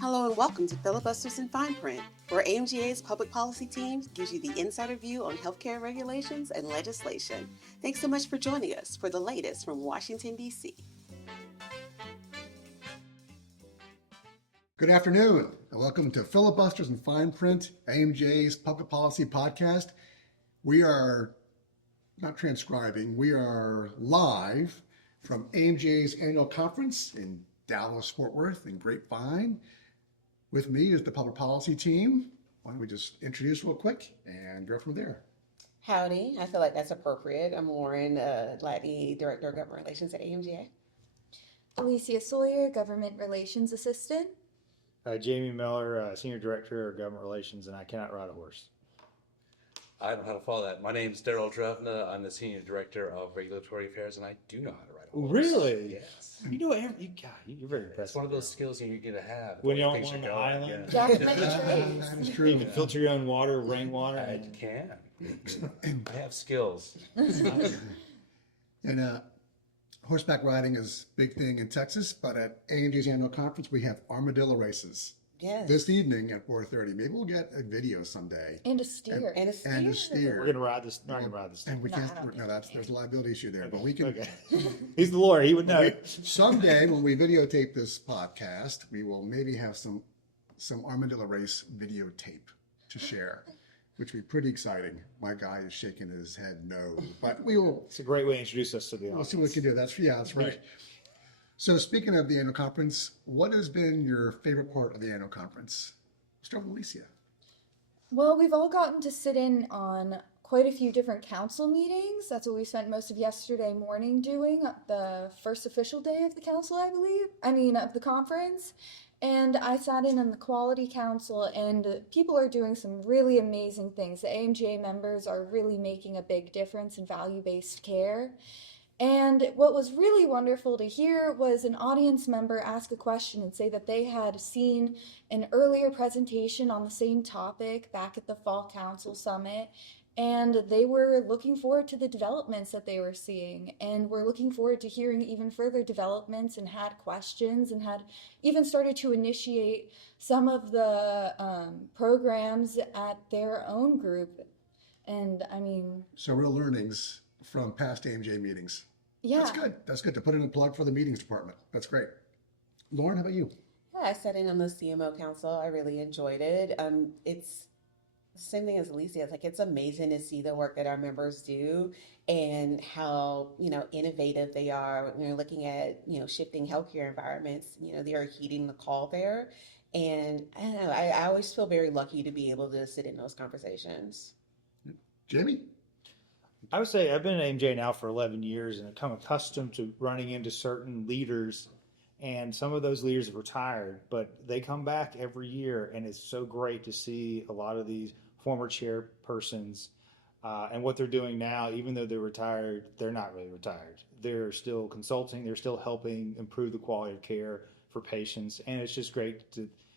Hello and welcome to Filibusters in Fine Print, where AMGA's public policy team gives you the insider view on healthcare regulations and legislation. Thanks so much for joining us for the latest from Washington, D.C. Good afternoon, and welcome to Filibusters in Fine Print, AMGA's public policy podcast. We are not transcribing, we are live from AMGA's annual conference in Dallas, Fort Worth, and Grapevine. With me is the public policy team. Why don't we just introduce real quick and go from there? Howdy, I feel like that's appropriate. I'm Lauren Latney, Director of Government Relations at AMGA. Alicia Sawyer, Government Relations Assistant. Jamie Miller, Senior Director of Government Relations, and I cannot ride a horse. I don't know how to follow that. My name's Daryl Drevna. I'm the Senior Director of Regulatory Affairs, and I do know how to ride a horse. Really? Yes. You know every, you're very impressive. It's one of those skills you're going to have. When you're things on are the going. island. Yeah. Jack of many trades. That is You true. can filter your own water, rainwater. I can. I have skills. And horseback riding is a big thing in Texas, but at AMGA's annual conference, we have armadillo races Yes. this evening at 4:30. Maybe we'll get a video someday. And a steer. And a steer. And a steer. We're gonna ride this. Not gonna ride this. And we No, I can't, don't think no, so. there's a liability issue there, but we can, Okay. He's the lawyer. He would know. someday when we videotape this podcast, we will maybe have some armadillo race videotape to share, which would be pretty exciting. My guy is shaking his head no, but we will, It's a great way to introduce us to the we'll audience. see what we can do. That's right. So speaking of the annual conference, what has been your favorite part of the annual conference? Let's start with Alicia. Well, we've all gotten to sit in on quite a few different council meetings. That's what we spent most of yesterday morning doing, the first official day of the council, of the conference. And I sat in on the Quality Council, and people are doing some really amazing things. The AMGA members are really making a big difference in value-based care. And what was really wonderful to hear was an audience member ask a question and say that they had seen an earlier presentation on the same topic back at the Fall Council Summit, and they were looking forward to the developments that they were seeing, and were looking forward to hearing even further developments, and had questions, and had even started to initiate some of the programs at their own group. And So real learnings from past AMJ meetings. yeah. That's good. That's good to put in a plug for the meetings department. That's great. Lauren, how about you? Yeah, I sat in on the CMO Council. I really enjoyed it. It's the same thing as Alicia. It's like it's amazing to see the work that our members do and how, innovative they are. When you're looking at, shifting healthcare environments, they are heeding the call there. And I don't know, I always feel very lucky to be able to sit in those conversations. Jamie? I would say I've been at AMJ now for 11 years, and I've come accustomed to running into certain leaders, and some of those leaders have retired, but they come back every year, and it's so great to see a lot of these former chairpersons and what they're doing now. Even though they're retired, they're not really retired. They're still consulting, they're still helping improve the quality of care for patients, and it's just great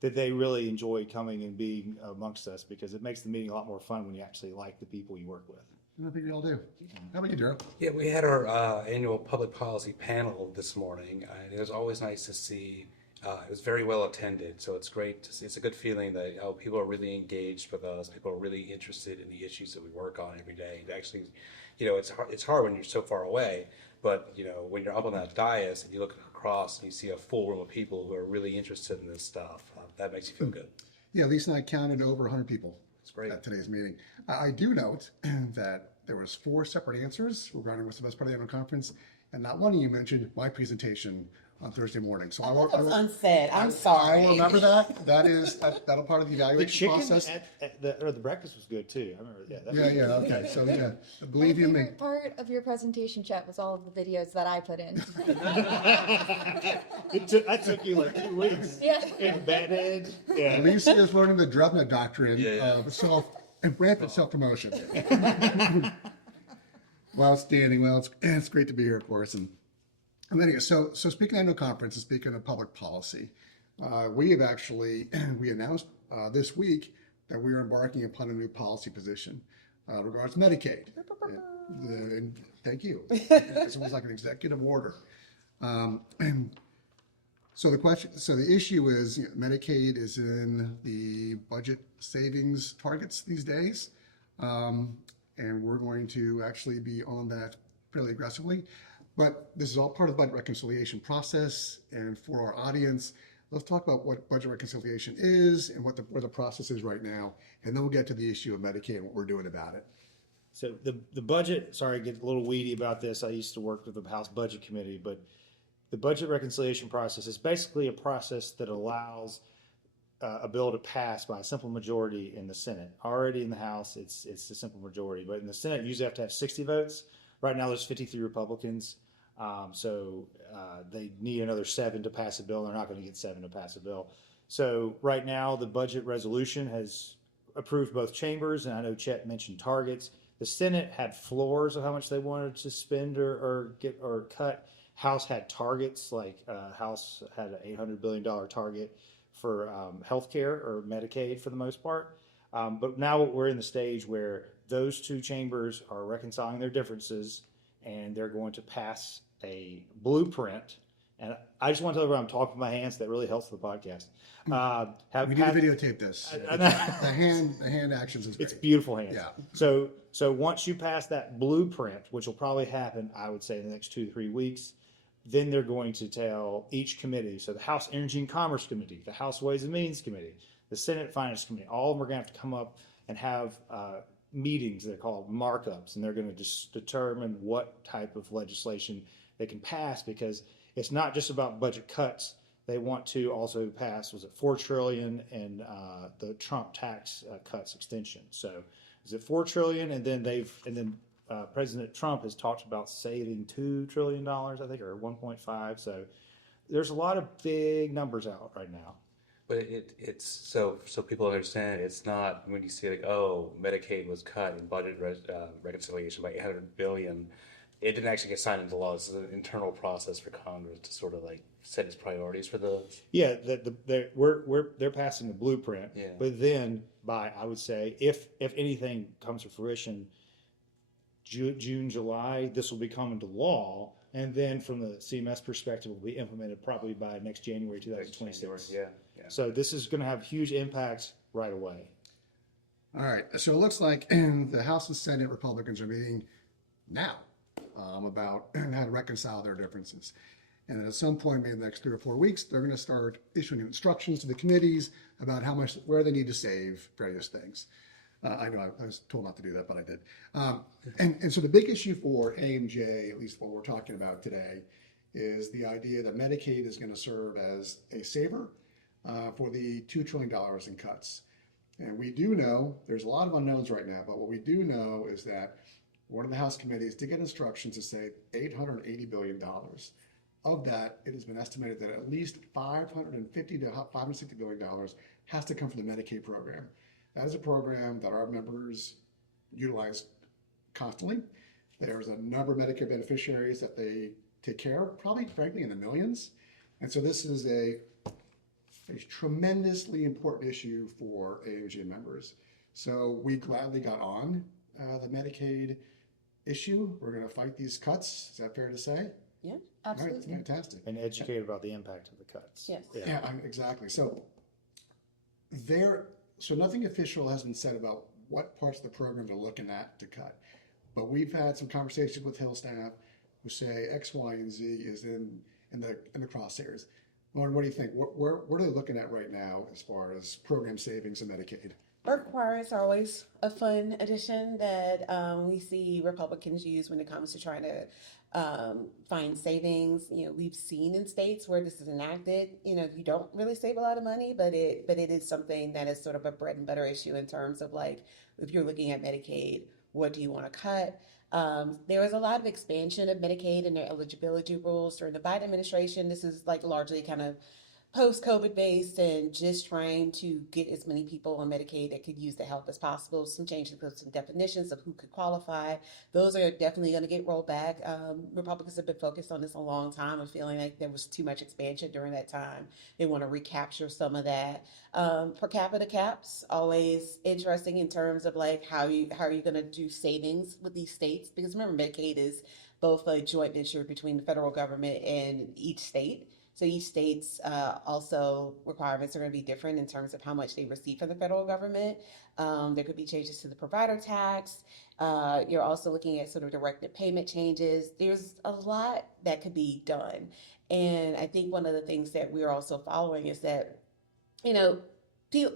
that they really enjoy coming and being amongst us, because it makes the meeting a lot more fun when you actually like the people you work with. I think we all do. How about you, Daryl? Yeah, we had our annual public policy panel this morning. It was always nice to see. It was very well attended, so it's great to see. It's a good feeling that people are really engaged with us. People are really interested in the issues that we work on every day. And actually, it's hard when you're so far away, but when you're up on that dais and you look across and you see a full room of people who are really interested in this stuff, that makes you feel good. Yeah, Lisa and I counted over 100 people It's great. at today's meeting. I do note that there was 4 separate answers regarding what's the best part of the annual conference, and not one of you mentioned my presentation on Thursday morning. So That was unsaid. I'm sorry. I will remember that. That'll part of the The evaluation chicken process. at the breakfast was good too. I remember. Yeah, okay. So yeah, believe you My me. favorite part of your presentation, Chet, was all of the videos that I put in. That took you like 2 weeks. Yeah. Embedded. Yeah. Lisa is learning the Drevna doctrine Yeah. of and rampant self-promotion. Well, outstanding. Well, it's great to be here, of course. And anyway, so speaking of annual conference and speaking of public policy, we have actually, we announced this week that we are embarking upon a new policy position regards Medicaid. And thank you. It's almost like an executive order. And So the issue is, Medicaid is in the budget savings targets these days. And we're going to actually be on that fairly aggressively. But this is all part of the budget reconciliation process. And for our audience, let's talk about what budget reconciliation is and where the process is right now. And then we'll get to the issue of Medicaid and what we're doing about it. So the budget, sorry, I get a little weedy about this. I used to work with the House Budget Committee, but the budget reconciliation process is basically a process that allows a bill to pass by a simple majority in the Senate. Already in the House, it's a simple majority, but in the Senate, you usually have to have 60 votes. Right now, there's 53 Republicans, so they need another 7 to pass a bill. They're not going to get 7 to pass a bill. So right now, the budget resolution has approved both chambers, and I know Chet mentioned targets. The Senate had floors of how much they wanted to spend or cut. House had targets, like House had an $800 billion target for healthcare or Medicaid for the most part. But now we're in the stage where those two chambers are reconciling their differences, and they're going to pass a blueprint. And I just want to tell everyone I'm talking with my hands. That really helps the podcast. We need to videotape this. The hand actions is great. It's beautiful hands. Yeah. So once you pass that blueprint, which will probably happen, I would say, in the next 2 to 3 weeks, then they're going to tell each committee. So the House Energy and Commerce Committee, the House Ways and Means Committee, the Senate Finance Committee, all of them are going to have to come up and have meetings. They're called markups, and they're going to just determine what type of legislation they can pass, because it's not just about budget cuts. They want to also pass, was it $4 trillion in the Trump tax cuts extension. So is it $4 trillion? And then President Trump has talked about saving $2 trillion, I think, or 1.5. So there's a lot of big numbers out right now. But it's so people understand, it's not when you say like, oh, Medicaid was cut in budget reconciliation by $800 billion. It didn't actually get signed into law. It's an internal process for Congress to sort of like set its priorities for the. Yeah, they're passing the blueprint. Yeah. But then I would say, if anything comes to fruition, June, July, this will become into law, and then from the CMS perspective, will be implemented probably by next January 2026. Yeah. So this is going to have huge impacts right away. All right. So it looks like the House and Senate Republicans are meeting now about how to reconcile their differences. And then at some point, maybe the next 3 or 4 weeks, they're going to start issuing instructions to the committees about where they need to save various things. I know I was told not to do that, but I did. And so the big issue for AMGA, at least what we're talking about today, is the idea that Medicaid is going to serve as a saver for the $2 trillion in cuts. And we do know, there's a lot of unknowns right now, but what we do know is that one of the House committees did get instructions to save $880 billion. Of that, it has been estimated that at least $550 to $560 billion has to come from the Medicaid program. That is a program that our members utilize constantly. There's a number of Medicare beneficiaries that they take care of, probably, frankly, in the millions. And so this is a tremendously important issue for AMGA members. So we gladly got on the Medicaid issue. We're going to fight these cuts. Is that fair to say? Yeah. Absolutely. All right, fantastic. And educate about the impact of the cuts. Yes. Yeah, exactly. So nothing official has been said about what parts of the program they're looking at to cut. But we've had some conversations with Hill staff who say X, Y, and Z is in the crosshairs. Lauren, what do you think? What are they looking at right now as far as program savings and Medicaid? Birth requirements are always a fun addition that we see Republicans use when it comes to trying to find savings. We've seen in states where this is enacted, you don't really save a lot of money, but it is something that is sort of a bread and butter issue in terms of, like, if you're looking at Medicaid, what do you want to cut? There was a lot of expansion of Medicaid and their eligibility rules during the Biden administration. This is like largely kind of post-COVID based and just trying to get as many people on Medicaid that could use the help as possible. Some changes to some definitions of who could qualify. Those are definitely going to get rolled back. Republicans have been focused on this a long time and feeling like there was too much expansion during that time. They want to recapture some of that. Per capita caps, always interesting in terms of like how are you going to do savings with these states? Because remember, Medicaid is both a joint venture between the federal government and each state. So each state's also requirements are going to be different in terms of how much they receive from the federal government. There could be changes to the provider tax. You're also looking at sort of directed payment changes. There's a lot that could be done. And I think one of the things that we're also following is that, you know,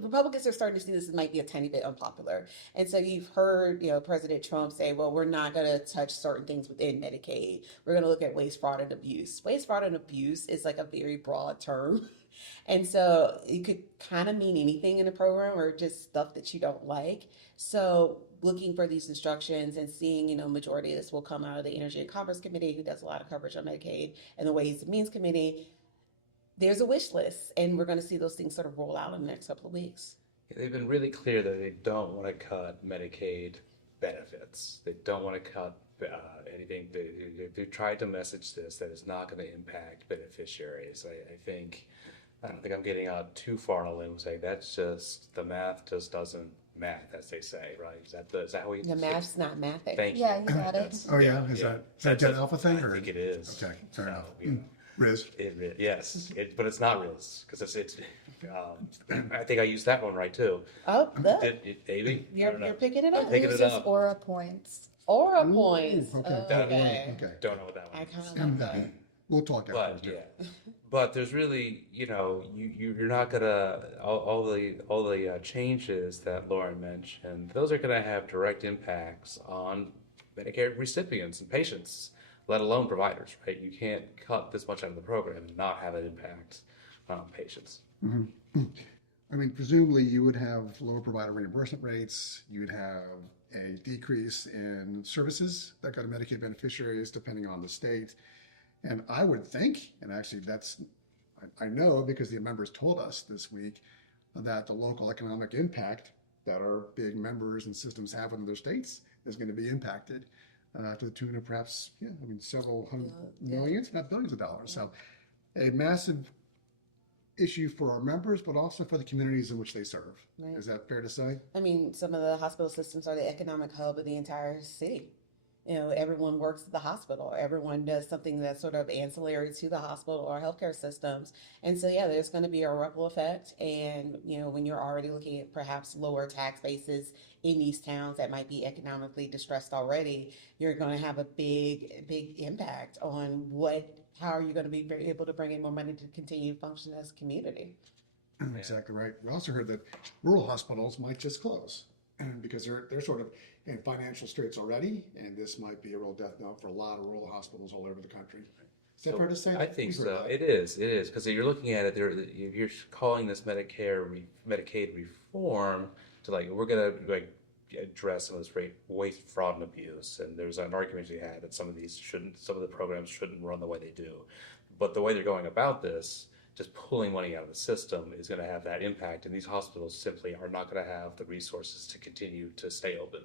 Republicans are starting to see this might be a tiny bit unpopular. And so you've heard, President Trump say, well, we're not going to touch certain things within Medicaid. We're going to look at waste, fraud, and abuse. Waste, fraud, and abuse is like a very broad term. And so it could kind of mean anything in a program or just stuff that you don't like. So looking for these instructions and seeing, majority of this will come out of the Energy and Commerce Committee, who does a lot of coverage on Medicaid, and the Ways and Means Committee. There's a wish list, and we're going to see those things sort of roll out in the next couple of weeks. Yeah, they've been really clear that they don't want to cut Medicaid benefits. They don't want to cut anything. They've tried to message this that it's not going to impact beneficiaries. I don't think I'm getting out too far on a limb saying that's just the math just doesn't math, as they say, right? Is that how we? The math's not mathing. Thank you. Yeah, you got it. That's- Oh yeah, is that Gen Alpha thing? I think it is. Okay, fair So, enough. you know, Riz. Yes, but it's not Riz because it's. I think I used that one right too. Oh, look, Maybe I you're don't know. picking it up. Picking it Uses up. aura points. Aura Ooh, points. okay. Okay. Don't know what that one I is. kind of like that. We'll talk But afterwards. yeah, but there's really, you're not gonna all the changes that Lauren mentioned. Those are gonna have direct impacts on Medicare recipients and patients, let alone providers. Right? You can't cut this much out of the program and not have an impact on patients. I mean, presumably you would have lower provider reimbursement rates. You would have a decrease in services that go to Medicaid beneficiaries, depending on the state. And I would think, and actually I know because the members told us this week, that the local economic impact that our big members and systems have in their states is going to be impacted to the tune of perhaps, several hundred millions, not billions of dollars. So a massive issue for our members, but also for the communities in which they serve. Right. Is that fair to say? I mean, some of the hospital systems are the economic hub of the entire city. Everyone works at the hospital. Everyone does something that's sort of ancillary to the hospital or healthcare systems. And so, yeah, there's going to be a ripple effect. And, when you're already looking at perhaps lower tax bases in these towns that might be economically distressed already, you're going to have a big, big impact on how are you going to be able to bring in more money to continue to function as a community? Exactly right. We also heard that rural hospitals might just close because they're sort of in financial straits already, and this might be a real death knell for a lot of rural hospitals all over the country. Is that fair to say? I think We've heard so. that. It is because you're looking at it. You're calling this Medicaid reform to we're gonna address some of this waste, fraud, and abuse. And there's an argument you had that some of the programs shouldn't run the way they do. But the way they're going about this, just pulling money out of the system, is going to have that impact. And these hospitals simply are not going to have the resources to continue to stay open.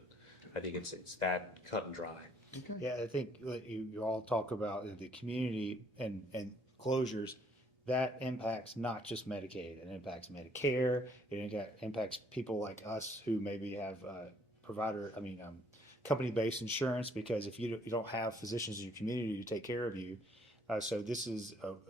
I think it's that cut and dry. Okay. Yeah, I think you all talk about the community and closures. That impacts not just Medicaid. It impacts Medicare. It impacts people like us who maybe have company-based insurance, because if you don't have physicians in your community to take care of you, so this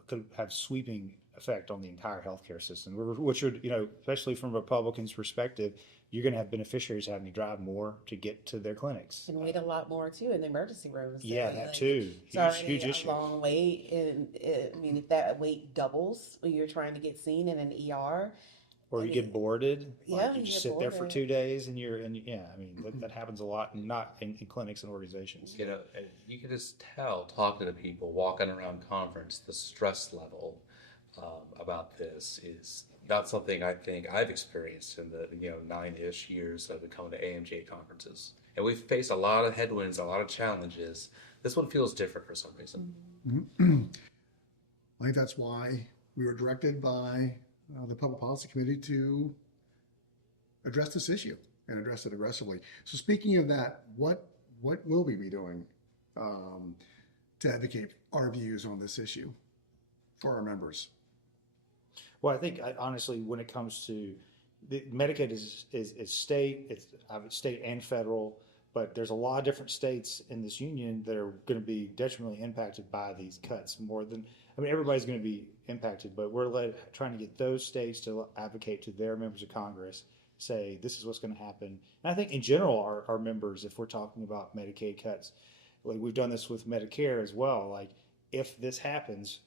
could have sweeping effect on the entire healthcare system, which would, especially from a Republican's perspective, you're going to have beneficiaries having to drive more to get to their clinics. And wait a lot more too in the emergency rooms. Yeah, that too. It's already Huge a issue. long wait, and if that wait doubles when you're trying to get seen in an ER, Or you get boarded. Yeah, you you just get sit there for boarded. 2 days and that happens a lot, not in clinics and organizations. And you can just tell talking to people walking around conference, the stress level about this is not something I think I've experienced in the 9-ish years that I've been coming to AMGA conferences. And we've faced a lot of headwinds, a lot of challenges. This one feels different for some reason. I think that's why we were directed by the Public Policy Committee to address this issue and address it aggressively. So speaking of that, what will we be doing to advocate our views on this issue for our members? Well, I think honestly, when it comes to Medicaid is state, it's state and federal, but there's a lot of different states in this union that are going to be detrimentally impacted by these cuts more than, I mean, everybody's going to be impacted, but we're trying to get those states to advocate to their members of Congress, say this is what's going to happen. And I think in general, our members, if we're talking about Medicaid cuts, like we've done this with Medicare as well. Like if this happens,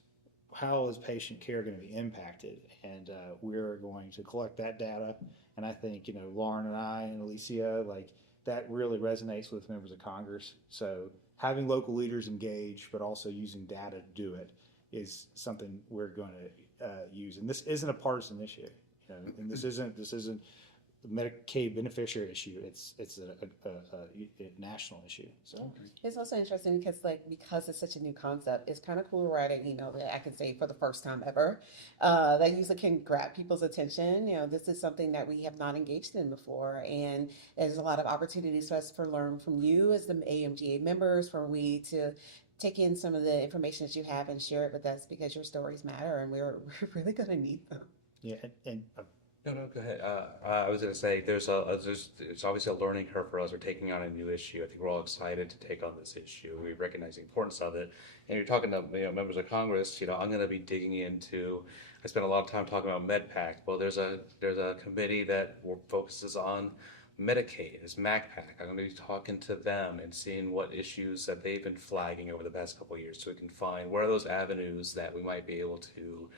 how is patient care going to be impacted? And we're going to collect that data. And I think, Lauren and I and Alicia, like that really resonates with members of Congress. So having local leaders engaged, but also using data to do it is something we're going to use. And this isn't a partisan issue, and this isn't the Medicaid beneficiary issue. It's a national issue. So It's also interesting because it's such a new concept, it's kind of cool writing an email that I can say for the first time ever that usually can grab people's attention. This is something that we have not engaged in before, and there's a lot of opportunities for us to learn from you as the AMGA members, for we to take in some of the information that you have and share it with us, because your stories matter and we're really going to need them. yeah, and No, go ahead. I was going to say there's obviously a learning curve for us. We're taking on a new issue. I think we're all excited to take on this issue. We recognize the importance of it. And you're talking to members of Congress. I'm going to be digging into. I spent a lot of time talking about MedPAC. Well, there's a committee that focuses on Medicaid. It's MACPAC. I'm going to be talking to them and seeing what issues that they've been flagging over the past couple of years, so we can find where are those avenues that we might be able to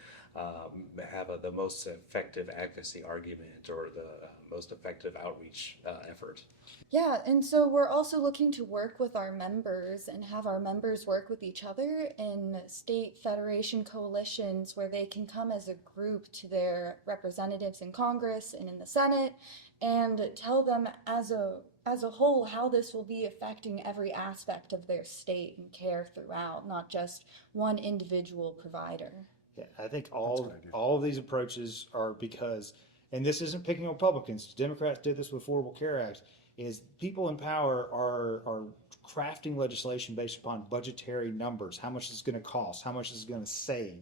have the most effective advocacy argument or the most effective outreach effort. Yeah, and so we're also looking to work with our members and have our members work with each other in state federation coalitions where they can come as a group to their representatives in Congress and in the Senate and tell them as a whole how this will be affecting every aspect of their state and care throughout, not just one individual provider. yeah, I think all of these approaches are because, and this isn't picking on Republicans. Democrats did this with Affordable Care Act. Is people in power are crafting legislation based upon budgetary numbers, how much it's going to cost, how much it's going to save,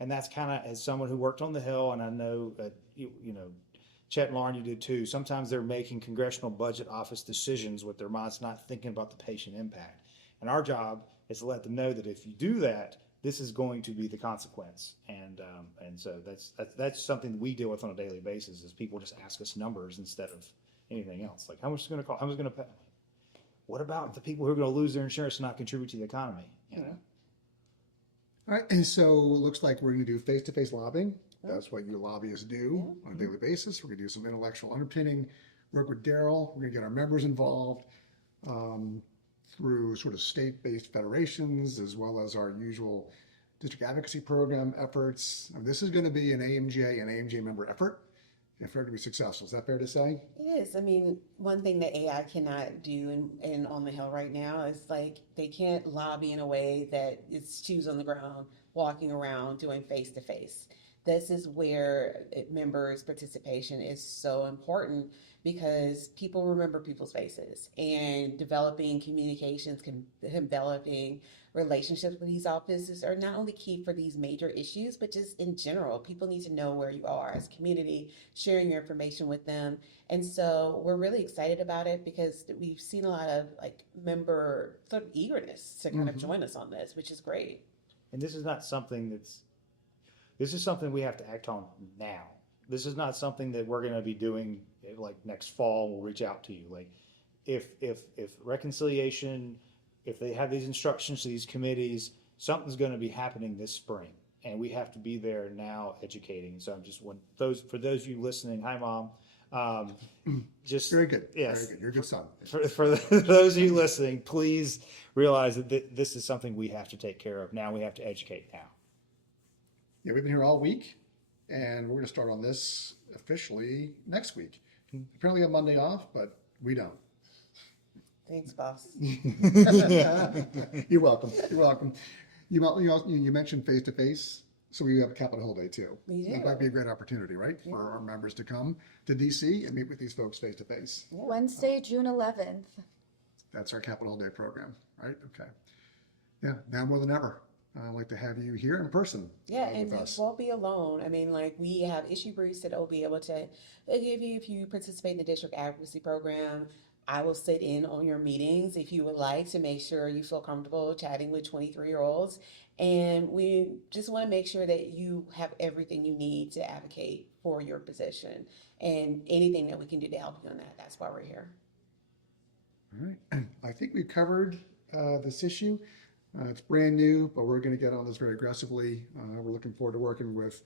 and that's kind of, as someone who worked on the Hill, and I know Chet and Lauren, you did too. Sometimes they're making Congressional Budget Office decisions with their minds not thinking about the patient impact. And our job is to let them know that if you do that, this is going to be the consequence. And so that's something we deal with on a daily basis. Is people just ask us numbers instead of anything else. Like how much is it going to cost? How much is it going to pay? What about the people who are going to lose their insurance and not contribute to the economy? All right, and so it looks like we're going to do face-to-face lobbying. That's what you lobbyists do on a daily basis. We're going to do some intellectual underpinning, work with Daryl. We're going to get our members involved through sort of state-based federations, as well as our usual district advocacy program efforts. This is going to be an AMGA member effort if we're to be successful. Is that fair to say? It is. I mean, one thing that AI cannot do in on the Hill right now is they can't lobby in a way that it's shoes on the ground, walking around doing face to face. This is where members' participation is so important, because people remember people's faces, and developing communications, developing relationships with these offices are not only key for these major issues, but just in general. People need to know where you are as a community, sharing your information with them. And so we're really excited about it, because we've seen a lot of member sort of eagerness to kind of join us on this, which is great. And this is not something this is something we have to act on now. This is not something that we're going to be doing next fall. We'll reach out to you. If reconciliation, if they have these instructions to these committees, something's going to be happening this spring, and we have to be there now educating. So I'm just for those of you listening, hi Mom. Just very good. Yes, very good. You're a good son. For those of you listening, please realize that this is something we have to take care of now. We have to educate now. Yeah, we've been here all week, and we're going to start on this officially next week. Apparently, we have Monday off, but we don't. Thanks, boss. You're welcome. You're welcome. You mentioned face to face, so we have a Capitol Hill Day too. We do. That might be a great opportunity, right, for our members to come to DC and meet with these folks face to face. Wednesday, June 11th. That's our Capitol Hill Day program, right? Okay. Yeah, now more than ever. I'd like to have you here in person. Yeah, and with you us. won't be alone. I mean, we have issue briefs that will be able to give you if you participate in the district advocacy program. I will sit in on your meetings if you would like, to make sure you feel comfortable chatting with 23-year-olds. And we just want to make sure that you have everything you need to advocate for your position, and anything that we can do to help you on that. That's why we're here. All right. I think we've covered this issue. It's brand new, but we're going to get on this very aggressively. We're looking forward to working with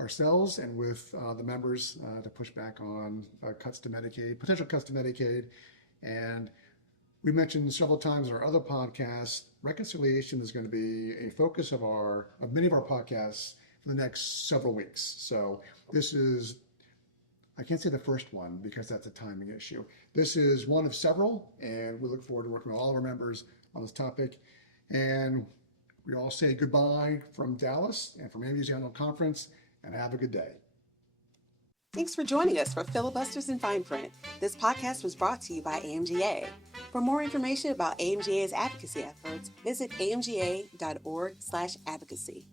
ourselves and with the members to push back on cuts to Medicaid, potential cuts to Medicaid. And we mentioned several times in our other podcasts, reconciliation is going to be a focus of many of our podcasts for the next several weeks. So this is, I can't say the first one because that's a timing issue. This is one of several, and we look forward to working with all of our members on this topic. And we all say goodbye from Dallas and from AMGA's annual conference, and have a good day. Thanks for joining us for Filibusters in Fine Print. This podcast was brought to you by AMGA. For more information about AMGA's advocacy efforts, visit amga.org/advocacy.